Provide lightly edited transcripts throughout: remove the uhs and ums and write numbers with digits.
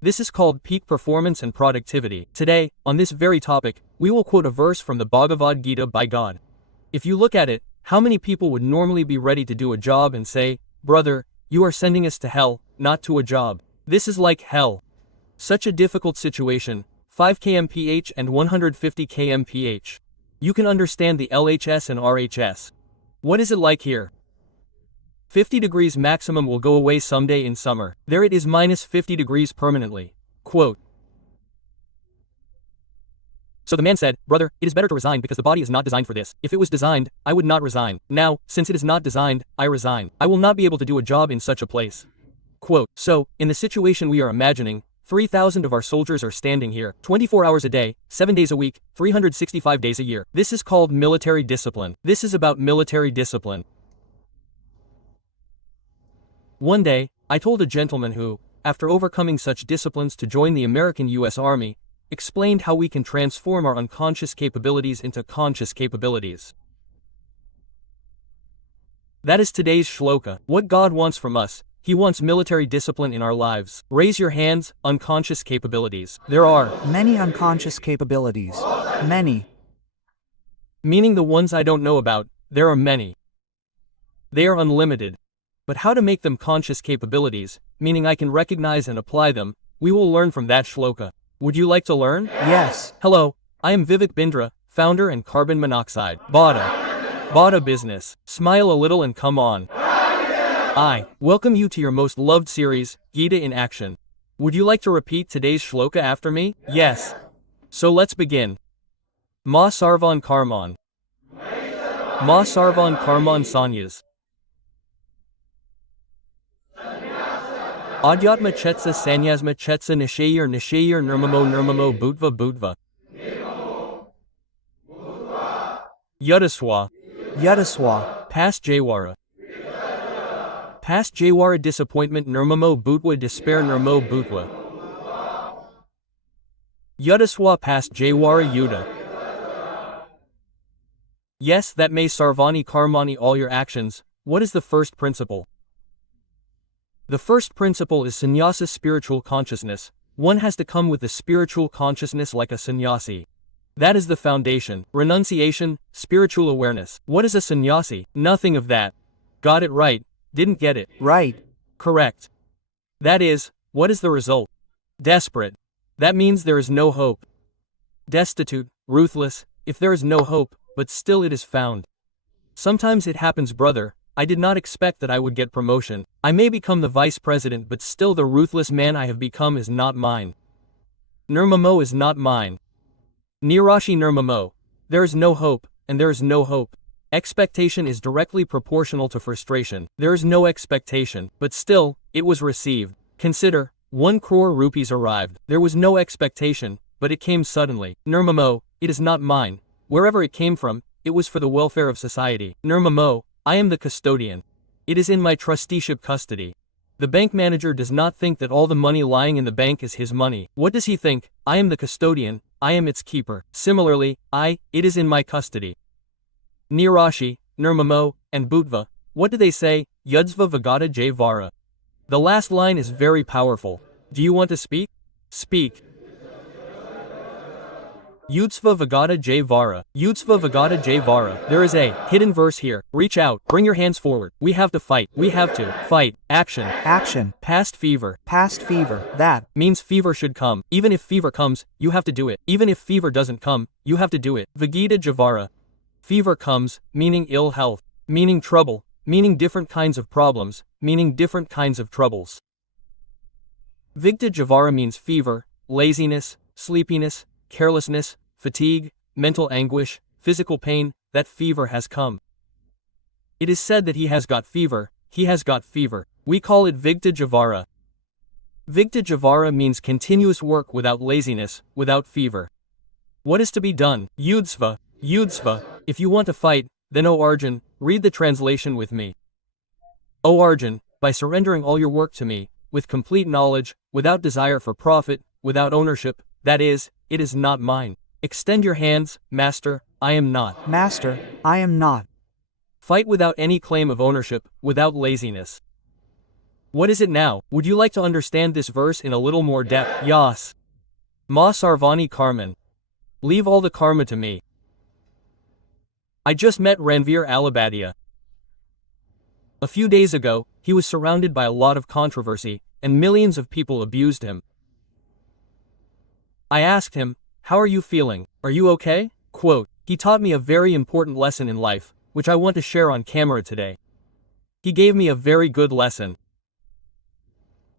This is called peak performance and productivity. Today, on this very topic, we will quote a verse from the Bhagavad Gita by God. If you look at it, how many people would normally be ready to do a job and say, "Brother, you are sending us to hell, not to a job. This is like hell. Such a difficult situation, 5 kmph and 150 kmph. You can understand the LHS and RHS. What is it like here? 50 degrees maximum will go away someday in summer. There it is minus 50 degrees permanently." Quote. So the man said, "Brother, it is better to resign because the body is not designed for this. If it was designed, I would not resign. Now, since it is not designed, I resign. I will not be able to do a job in such a place." Quote. So, in the situation we are imagining, 3,000 of our soldiers are standing here, 24 hours a day, 7 days a week, 365 days a year. This is called military discipline. This is about military discipline. One day, I told a gentleman who, after overcoming such disciplines to join the American U.S. Army, explained how we can transform our unconscious capabilities into conscious capabilities. That is today's shloka. What God wants from us, He wants military discipline in our lives. Raise your hands, unconscious capabilities. There are many unconscious capabilities. Many. Meaning the ones I don't know about, there are many. They are unlimited. But how to make them conscious capabilities, meaning I can recognize and apply them, we will learn from that shloka. Would you like to learn? Yes. Hello, I am Vivek Bindra, founder and carbon monoxide. Bada business. Smile a little and come on. I welcome you to your most loved series, Gita in Action. Would you like to repeat today's shloka after me? Yes. So let's begin. Ma sarvan karman. Ma sarvan karman sanyas. Adhyatma chetsa sanyasma chetsa nishayir nirmamo bhutva. Yudaswa. Past Jaywara. Past Jaywara disappointment nirmamo bhutva despair nirmo bhutva. Yudaswa past Jaywara yuda. Yes, that may sarvani karmani all your actions. What is the first principle? The first principle is sannyasa spiritual consciousness. One has to come with the spiritual consciousness like a sannyasi. That is the foundation. Renunciation, spiritual awareness. What is a sannyasi? Nothing of that. Got it right. Didn't get it. Right. Correct. That is, what is the result? Desperate. That means there is no hope. Destitute, ruthless, if there is no hope, but still it is found. Sometimes it happens, brother. I did not expect that I would get promotion. I may become the vice president, but still the ruthless man I have become is not mine. Nirmamo is not mine. Nirashi nirmamo. There is no hope, and there is no hope. Expectation is directly proportional to frustration. There is no expectation, but still, it was received. Consider, 1 crore rupees arrived. There was no expectation, but it came suddenly. Nirmamo, it is not mine. Wherever it came from, it was for the welfare of society. Nirmamo, I am the custodian. It is in my trusteeship custody. The bank manager does not think that all the money lying in the bank is his money. What does he think? I am the custodian, I am its keeper. Similarly, it is in my custody. Nirashi, Nirmamo, and Bhutva, what do they say? Yudsva Vagata Jai Vara. The last line is very powerful. Do you want to speak? Speak. Yudsva Vagata Jai Vara. Yudsva Vagata Jai Vara. There is a hidden verse here. Reach out. Bring your hands forward. We have to fight. We have to fight. Action. Action. Past fever. Past fever. That means fever should come. Even if fever comes, you have to do it. Even if fever doesn't come, you have to do it. Vagita Javara. Fever comes, meaning ill health, meaning trouble, meaning different kinds of problems, meaning different kinds of troubles. Vigta Javara means fever, laziness, sleepiness, carelessness, fatigue, mental anguish, physical pain. That fever has come. It is said that he has got fever, he has got fever. We call it Vigta Javara. Vigta Javara means continuous work without laziness, without fever. What is to be done? Yudsva. If you want to fight, then O Arjun, read the translation with me. O Arjun, by surrendering all your work to me, with complete knowledge, without desire for profit, without ownership, that is, it is not mine. Extend your hands, Master, I am not. Master, I am not. Fight without any claim of ownership, without laziness. What is it now? Would you like to understand this verse in a little more depth? Yas. Ma Sarvani Karman. Leave all the karma to me. I just met Ranveer Alibadia. A few days ago, he was surrounded by a lot of controversy, and millions of people abused him. I asked him, "How are you feeling? Are you okay?" Quote, "He taught me a very important lesson in life, which I want to share on camera today. He gave me a very good lesson.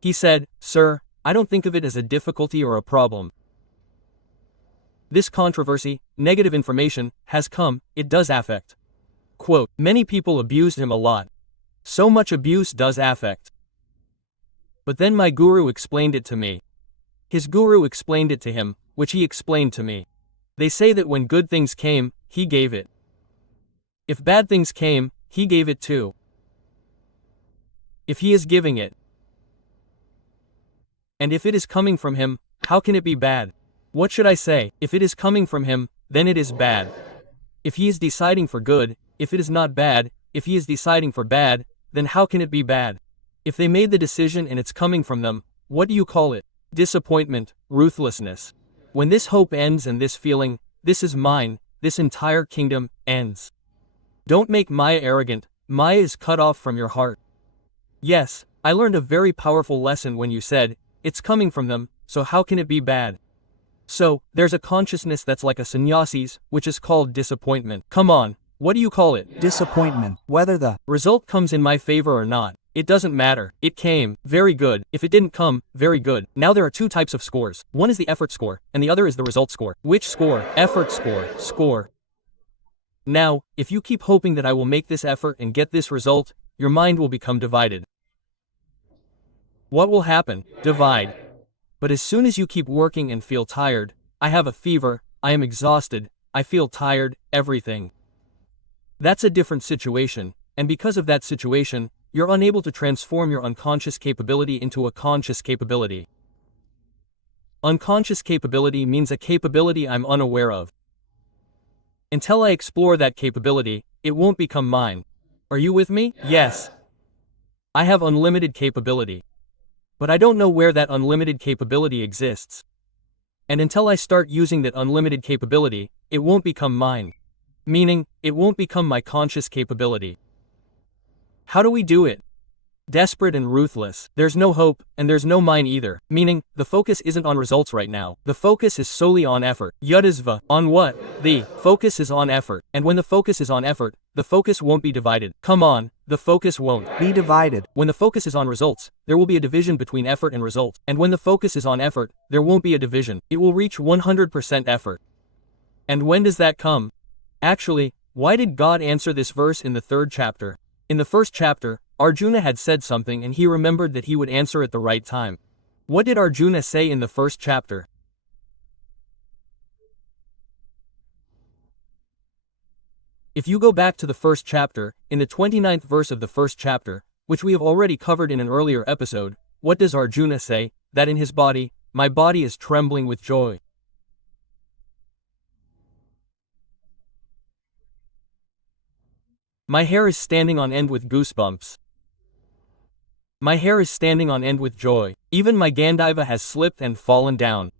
He said, 'Sir, I don't think of it as a difficulty or a problem. This controversy, negative information, has come, it does affect.' Quote, many people abused him a lot. So much abuse does affect. But then my guru explained it to me. His guru explained it to him, which he explained to me. They say that when good things came, he gave it. If bad things came, he gave it too. If he is giving it, and if it is coming from him, how can it be bad? What should I say? If it is coming from him, then it is bad. If he is deciding for good, if it is not bad, if he is deciding for bad, then how can it be bad? If they made the decision and it's coming from them, what do you call it? Disappointment, ruthlessness. When this hope ends and this feeling, this is mine, this entire kingdom, ends. Don't make Maya arrogant, Maya is cut off from your heart. Yes, I learned a very powerful lesson when you said, it's coming from them, so how can it be bad? So, there's a consciousness that's like a sannyasi's, which is called disappointment. Come on, what do you call it? Disappointment. Whether the result comes in my favor or not, it doesn't matter. It came, very good. If it didn't come, very good. Now there are two types of scores. One is the effort score, and the other is the result score. Which score? Effort score. Score. Now, if you keep hoping that I will make this effort and get this result, your mind will become divided. What will happen? Divide. But as soon as you keep working and feel tired, I have a fever, I am exhausted, I feel tired, everything. That's a different situation, and because of that situation, you're unable to transform your unconscious capability into a conscious capability. Unconscious capability means a capability I'm unaware of. Until I explore that capability, it won't become mine. Are you with me? Yes. I have unlimited capability. But I don't know where that unlimited capability exists. And until I start using that unlimited capability, it won't become mine. Meaning, it won't become my conscious capability. How do we do it? Desperate and ruthless. There's no hope, and there's no mine either. Meaning, the focus isn't on results right now. The focus is solely on effort. Yudhisva. On what? The focus is on effort. And when the focus is on effort, the focus won't be divided. Come on, the focus won't be divided. When the focus is on results, there will be a division between effort and result. And when the focus is on effort, there won't be a division. It will reach 100% effort. And when does that come? Actually, why did God answer this verse in the 3rd chapter? In the 1st chapter, Arjuna had said something and he remembered that he would answer at the right time. What did Arjuna say in the 1st chapter? If you go back to the 1st chapter, in the 29th verse of the 1st chapter, which we have already covered in an earlier episode, what does Arjuna say? That in his body, my body is trembling with joy. My hair is standing on end with goosebumps. My hair is standing on end with joy. Even my Gandiva has slipped and fallen down.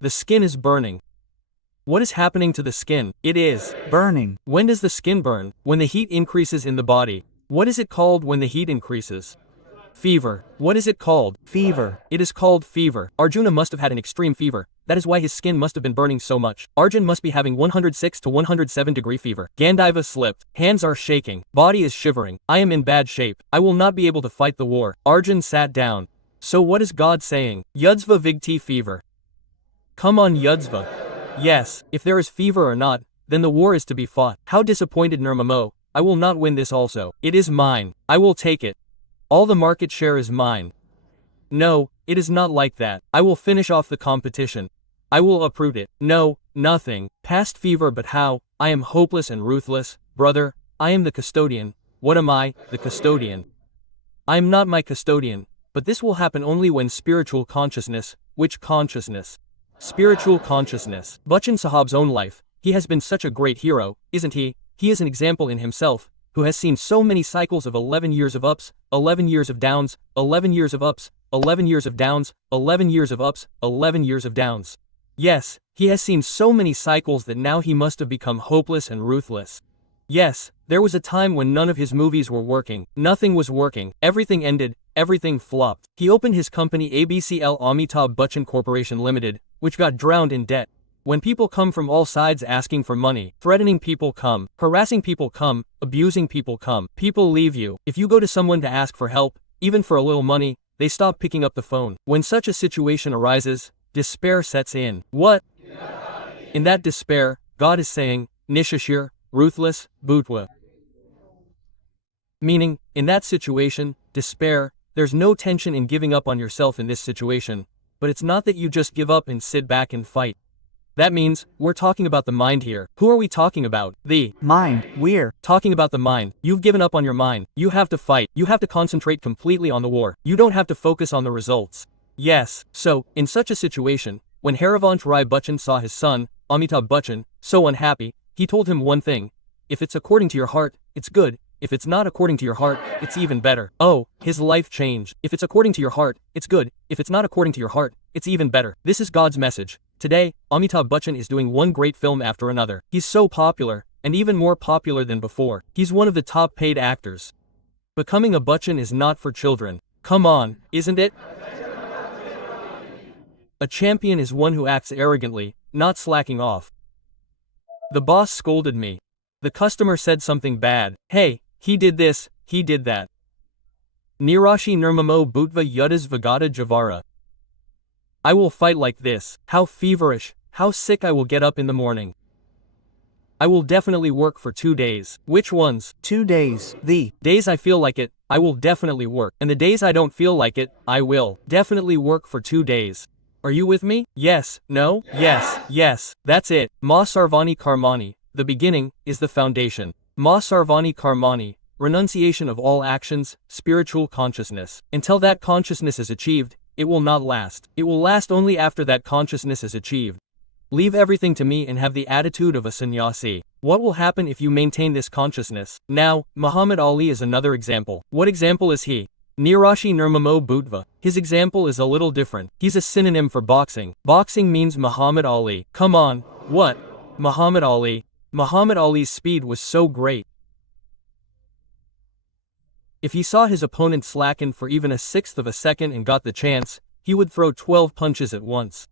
The skin is burning. What is happening to the skin? It is burning. When does the skin burn? When the heat increases in the body. What is it called when the heat increases? Fever. What is it called? Fever. It is called fever. Arjuna must have had an extreme fever. That is why his skin must have been burning so much. Arjun must be having 106 to 107 degree fever. Gandiva slipped. Hands are shaking. Body is shivering. I am in bad shape. I will not be able to fight the war. Arjun sat down. So what is God saying? Yudsva Vigti fever. Come on Yudsva. Yes, if there is fever or not, then the war is to be fought. How disappointed Nirmamo. I will not win this also. It is mine. I will take it. All the market share is mine. No, it is not like that. I will finish off the competition. I will uproot it. No, nothing. Past fever but how? I am hopeless and ruthless. Brother, I am the custodian. What am I? The custodian. I am not my custodian, but this will happen only when spiritual consciousness. Which consciousness? Spiritual consciousness. Bachchan Sahab's own life. He has been such a great hero, isn't he? He is an example in himself, who has seen so many cycles of 11 years of ups, 11 years of downs, 11 years of ups, 11 years of downs, 11 years of ups, 11 years of downs. Yes, he has seen so many cycles that now he must have become hopeless and ruthless. Yes, there was a time when none of his movies were working, nothing was working, everything ended, everything flopped. He opened his company ABCL Amitabh Bachchan Corporation Limited, which got drowned in debt. When people come from all sides asking for money, threatening people come, harassing people come, abusing people come, people leave you. If you go to someone to ask for help, even for a little money, they stop picking up the phone. When such a situation arises, despair sets in. What? In that despair, God is saying, Nishashir, ruthless, Bhutva. Meaning, in that situation, despair, there's no tension in giving up on yourself in this situation, but it's not that you just give up and sit back and fight. That means, we're talking about the mind here. Who are we talking about? The mind. We're talking about the mind. You've given up on your mind. You have to fight. You have to concentrate completely on the war. You don't have to focus on the results. Yes. So, in such a situation, when Harivansh Rai Bachchan saw his son, Amitabh Bachchan, so unhappy, he told him one thing. If it's according to your heart, it's good. If it's not according to your heart, it's even better. Oh, his life changed. If it's according to your heart, it's good. If it's not according to your heart, it's even better. This is God's message. Today, Amitabh Bachchan is doing one great film after another. He's so popular, and even more popular than before. He's one of the top paid actors. Becoming a Bachchan is not for children. Come on, isn't it? A champion is one who acts arrogantly, not slacking off. The boss scolded me. The customer said something bad. Hey, he did this, he did that. Nirashi Nirmamo Bhutva Yuddhas Vagata Javara. I will fight like this. How feverish, how sick I will get up in the morning. I will definitely work for 2 days. Which ones? 2 days. The days I feel like it, I will definitely work. And the days I don't feel like it, I will definitely work for 2 days. Are you with me? Yes, no, yes, yes, that's it. Ma Sarvani Karmani, the beginning, is the foundation. Ma Sarvani Karmani, renunciation of all actions, spiritual consciousness. Until that consciousness is achieved, it will not last. It will last only after that consciousness is achieved. Leave everything to me and have the attitude of a sannyasi. What will happen if you maintain this consciousness? Now, Muhammad Ali is another example. What example is he? Nirashi Nirmamo Bhutva. His example is a little different. He's a synonym for boxing. Boxing means Muhammad Ali. Come on. What? Muhammad Ali. Muhammad Ali's speed was so great. If he saw his opponent slacken for even a sixth of a second and got the chance, he would throw 12 punches at once.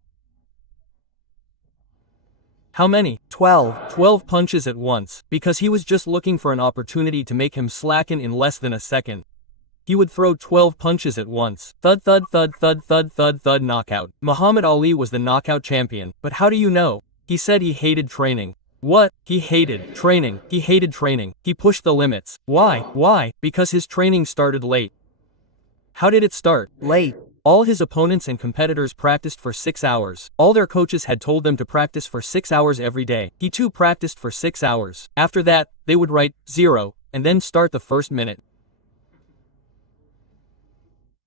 How many? 12. 12 punches at once, because he was just looking for an opportunity to make him slacken in less than a second. He would throw 12 punches at once. Thud thud thud thud thud thud thud knockout. Muhammad Ali was the knockout champion. But how do you know? He said he hated training. What? He hated training. He hated training. He pushed the limits. Why? Why? Because his training started late. How did it start? Late. All his opponents and competitors practiced for 6 hours. All their coaches had told them to practice for 6 hours every day. He too practiced for 6 hours. After that, they would write 0 and then start the first minute.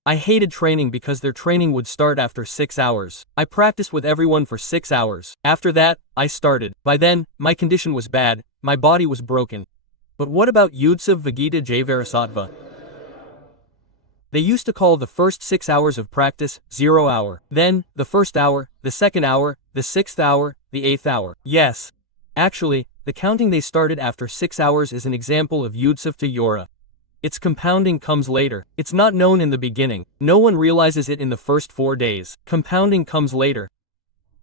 I hated training because their training would start after 6 hours. I practiced with everyone for 6 hours. After that, I started. By then, my condition was bad, my body was broken. But what about Yudsav Vagita Jayvarasattva? They used to call the first 6 hours of practice 0 hour. Then, the first hour, the second hour, the 6th hour, the 8th hour. Yes. Actually, the counting they started after 6 hours is an example of Yudsav to Yora. Its compounding comes later. It's not known in the beginning. No one realizes it in the first 4 days. Compounding comes later.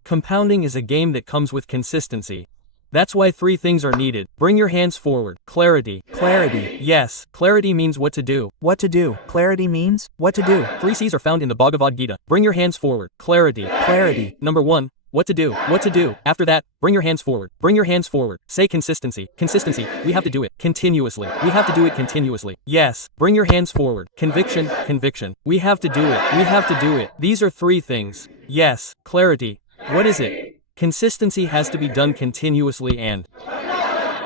Compounding is a game that comes with consistency. That's why 3 things are needed. Bring your hands forward. Clarity. Clarity. Yes, clarity means what to do. What to do. Clarity means what to do. 3 C's are found in the Bhagavad Gita. Bring your hands forward. Clarity. Clarity. Number 1. What to do. What to do. After that, bring your hands forward. Bring your hands forward. Say consistency. Consistency. We have to do it continuously. We have to do it continuously. Yes. Bring your hands forward. Conviction. Conviction. We have to do it. We have to do it. These are 3 things. Yes. Clarity. What is it? Consistency has to be done continuously and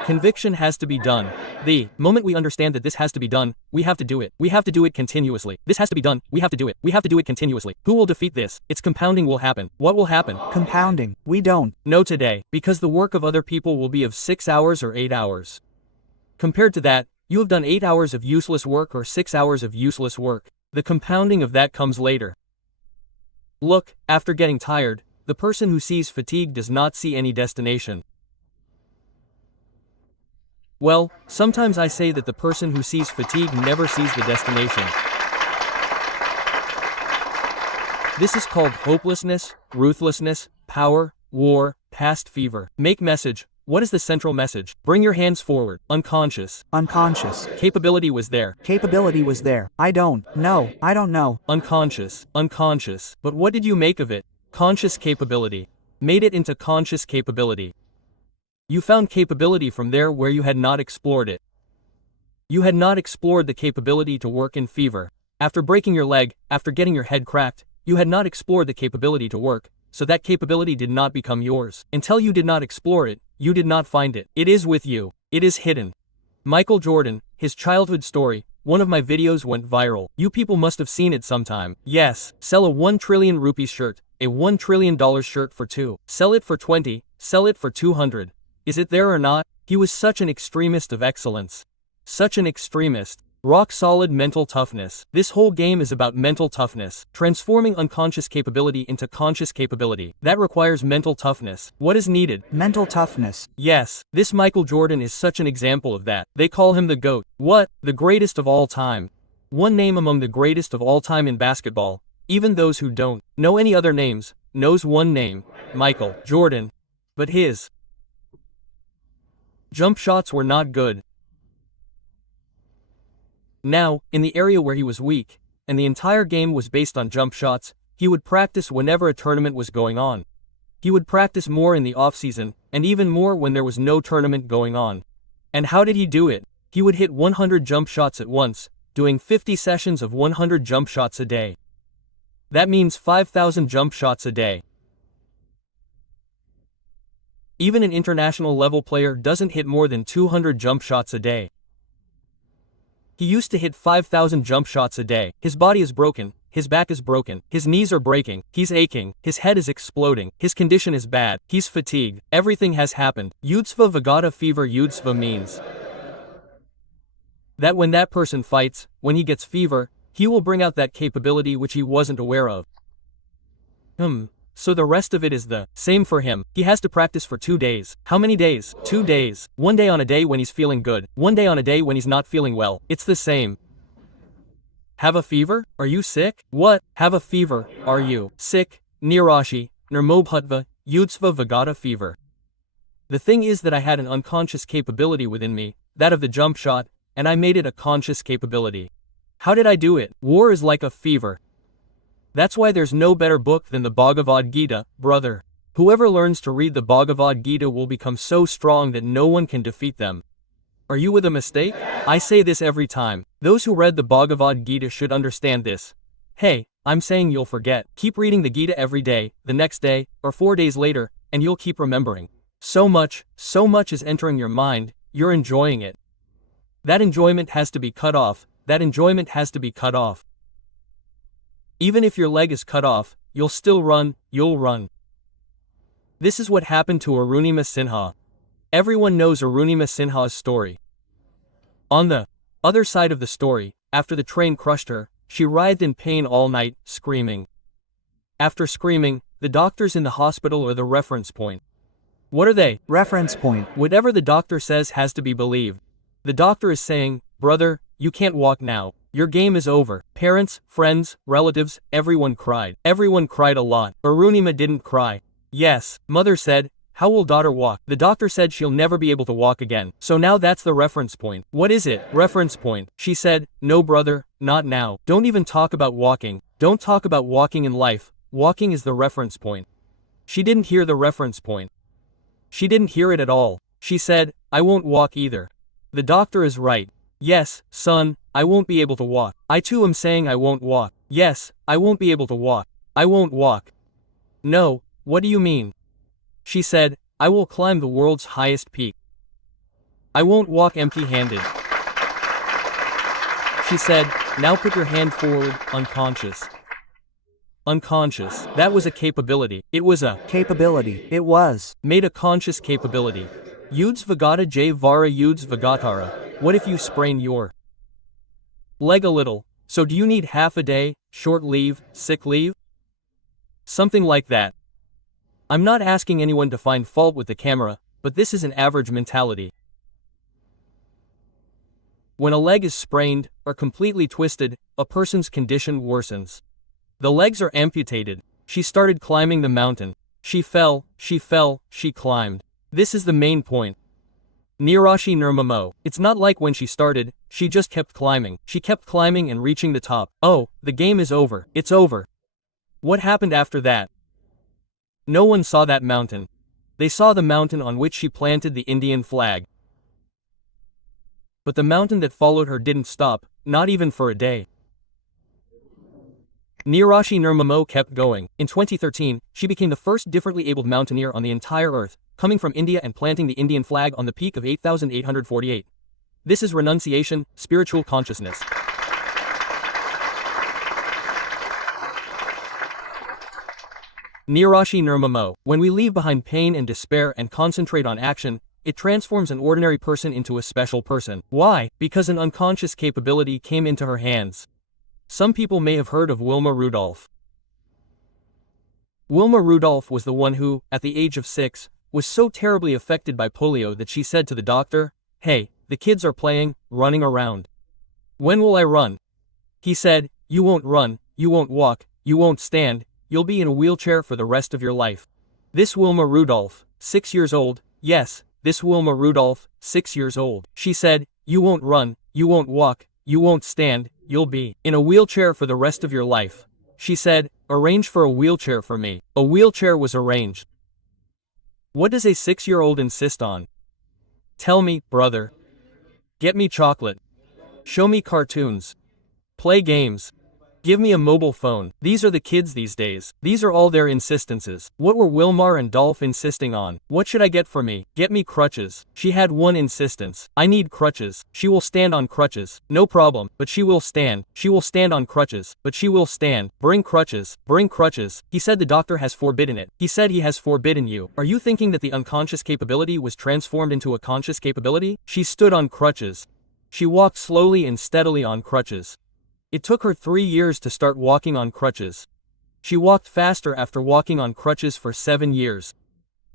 conviction has to be done. The moment we understand that this has to be done, we have to do it. We have to do it continuously. This has to be done. We have to do it. We have to do it continuously. Who will defeat this? Its compounding will happen. What will happen? Compounding. We don't. No today, because the work of other people will be of 6 hours or 8 hours. Compared to that, You have done 8 hours of useless work or 6 hours of useless work. The compounding of that comes later. Look, after getting tired, the person who sees fatigue does not see any destination. Well, sometimes I say that the person who sees fatigue never sees the destination. This is called hopelessness, ruthlessness, power, war, past fever. Make message. What is the central message? Bring your hands forward. Unconscious. Unconscious. Capability was there. Capability was there. I don't know. Unconscious. Unconscious. But what did you make of it? Conscious capability. Made it into conscious capability. You found capability from there where you had not explored it. You had not explored the capability to work in fever. After breaking your leg, after getting your head cracked, you had not explored the capability to work, so that capability did not become yours. Until you did not explore it, you did not find it. It is with you. It is hidden. Michael Jordan, his childhood story, one of my videos went viral. You people must have seen it sometime. Yes, sell a 1 trillion rupee shirt, a $1 trillion shirt for 2. Sell it for 20, sell it for 200. Is it there or not? He was such an extremist of excellence. Such an extremist. Rock solid mental toughness. This whole game is about mental toughness. Transforming unconscious capability into conscious capability. That requires mental toughness. What is needed? Mental toughness. Yes, this Michael Jordan is such an example of that. They call him the GOAT. What? The greatest of all time. One name among the greatest of all time in basketball. Even those who don't know any other names, knows one name. Michael Jordan. But his jump shots were not good. Now, in the area where he was weak, and the entire game was based on jump shots, he would practice whenever a tournament was going on. He would practice more in the off-season, and even more when there was no tournament going on. And how did he do it? He would hit 100 jump shots at once, doing 50 sessions of 100 jump shots a day. That means 5,000 jump shots a day. Even an international level player doesn't hit more than 200 jump shots a day. He used to hit 5,000 jump shots a day. His body is broken, his back is broken, his knees are breaking, he's aching, his head is exploding, his condition is bad, he's fatigued, everything has happened. Yudzva Vagata fever. Yudzva means that when that person fights, when he gets fever, he will bring out that capability which he wasn't aware of. So the rest of it is the same for him. He has to practice for 2 days. How many days? 2 days. 1 day on a day when he's feeling good. 1 day on a day when he's not feeling well. It's the same. Have a fever? Are you sick? What? Have a fever? Are you sick? Nirashi, Nirmobhutva, Yudzva Vagata fever. The thing is that I had an unconscious capability within me, that of the jump shot, and I made it a conscious capability. How did I do it? War is like a fever. That's why there's no better book than the Bhagavad Gita, brother. Whoever learns to read the Bhagavad Gita will become so strong that no one can defeat them. Are you with a mistake? I say this every time. Those who read the Bhagavad Gita should understand this. Hey, I'm saying you'll forget. Keep reading the Gita every day, the next day, or 4 days later, and you'll keep remembering. So much is entering your mind, you're enjoying it. That enjoyment has to be cut off. That enjoyment has to be cut off. Even if your leg is cut off, you'll still run, you'll run. This is what happened to Arunima Sinha. Everyone knows Arunima Sinha's story. On the other side of the story, after the train crushed her, she writhed in pain all night, screaming. After screaming, the doctors in the hospital are the reference point. What are they? Reference point. Whatever the doctor says has to be believed. The doctor is saying, brother, you can't walk now. Your game is over. Parents, friends, relatives, everyone cried. Everyone cried a lot. Arunima didn't cry. Yes, mother said, how will daughter walk? The doctor said she'll never be able to walk again. So now that's the reference point. What is it? Reference point. She said, no brother, not now. Don't even talk about walking. Don't talk about walking in life. Walking is the reference point. She didn't hear the reference point. She didn't hear it at all. She said, I won't walk either. The doctor is right. Yes, son, I won't be able to walk. I too am saying I won't walk. Yes, I won't be able to walk. I won't walk. No, what do you mean? She said, I will climb the world's highest peak. I won't walk empty-handed. She said, now put your hand forward, unconscious. Unconscious. That was a capability. It was a capability. It was made a conscious capability. Yuds Vagata J Vara Yuds Vagatara. What if you sprain your leg a little? So do you need half a day, short leave, sick leave? Something like that. I'm not asking anyone to find fault with the camera, but this is an average mentality. When a leg is sprained or completely twisted, a person's condition worsens. The legs are amputated. She started climbing the mountain. She fell, she climbed. This is the main point. Nirashi Nirmamo. It's not like when she started, she just kept climbing. She kept climbing and reaching the top. Oh, the game is over. It's over. What happened after that? No one saw that mountain. They saw the mountain on which she planted the Indian flag. But the mountain that followed her didn't stop, not even for a day. Nirashi Nirmamo kept going. In 2013, she became the first differently abled mountaineer on the entire earth, coming from India and planting the Indian flag on the peak of 8,848. This is renunciation, spiritual consciousness. Nirashi Nirmamo. When we leave behind pain and despair and concentrate on action, it transforms an ordinary person into a special person. Why? Because an unconscious capability came into her hands. Some people may have heard of Wilma Rudolph. Wilma Rudolph was the one who, at the age of 6, was so terribly affected by polio that she said to the doctor, "Hey, the kids are playing, running around. When will I run?" He said, "You won't run, you won't walk, you won't stand, you'll be in a wheelchair for the rest of your life." This Wilma Rudolph, 6 years old, yes, this Wilma Rudolph, 6 years old. She said, "You won't run, you won't walk, you won't stand, you'll be in a wheelchair for the rest of your life." She said, "Arrange for a wheelchair for me." A wheelchair was arranged. What does a 6-year-old insist on? Tell me, brother. Get me chocolate. Show me cartoons. Play games. Give me a mobile phone. These are the kids these days. These are all their insistences. What were Wilmar and Dolph insisting on? What should I get for me? Get me crutches. She had one insistence. I need crutches. She will stand on crutches. No problem, but she will stand. She will stand on crutches, but she will stand. Bring crutches. Bring crutches. He said the doctor has forbidden it. He said he has forbidden you. Are you thinking that the unconscious capability was transformed into a conscious capability? She stood on crutches. She walked slowly and steadily on crutches. It took her 3 years to start walking on crutches. She walked faster after walking on crutches for 7 years.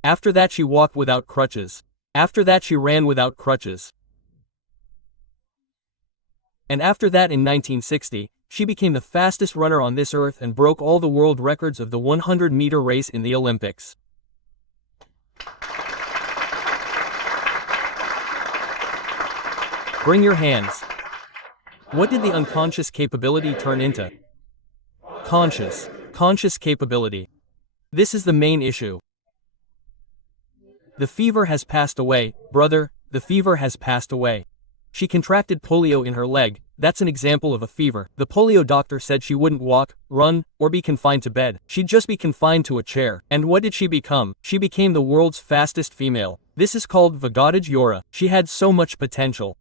After that she walked without crutches. After that she ran without crutches. And after that in 1960, she became the fastest runner on this earth and broke all the world records of the 100-meter race in the Olympics. Bring your hands. What did the unconscious capability turn into? Conscious capability. This is the main issue. The fever has passed away, brother, the fever has passed away. She contracted polio in her leg, that's an example of a fever. The polio doctor said she wouldn't walk, run, or be confined to bed. She'd just be confined to a chair. And what did she become? She became the world's fastest female. This is called Vagadaj Yora. She had so much potential.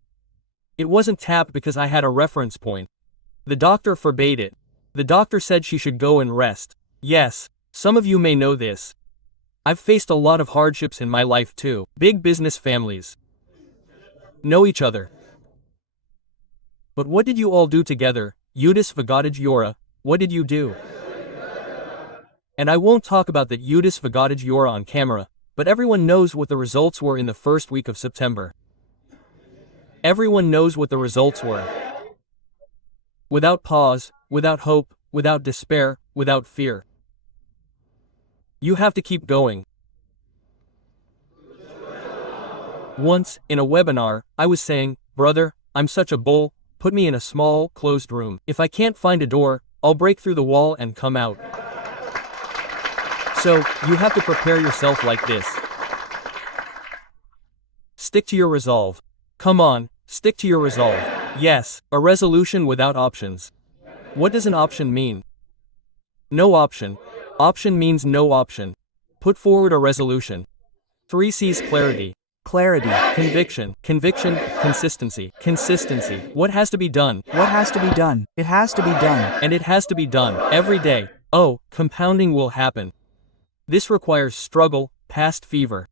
It wasn't tapped because I had a reference point. The doctor forbade it. The doctor said she should go and rest. Yes, some of you may know this. I've faced a lot of hardships in my life too. Big business families know each other. But what did you all do together? Udis Vagadaj Yora, what did you do? And I won't talk about that Udis Vagadaj Yora on camera, but everyone knows what the results were in the first week of September. Everyone knows what the results were. Without pause, without hope, without despair, without fear. You have to keep going. Once, in a webinar, I was saying, "Brother, I'm such a bull, put me in a small, closed room. If I can't find a door, I'll break through the wall and come out." So, you have to prepare yourself like this. Stick to your resolve. Come on, stick to your resolve. Yes, a resolution without options. What does an option mean? No option. Option means no option. Put forward a resolution. 3 C's: clarity. Clarity. Conviction. Conviction. Consistency. Consistency. What has to be done? What has to be done? It has to be done. And it has to be done every day. Oh, compounding will happen. This requires struggle, past fever.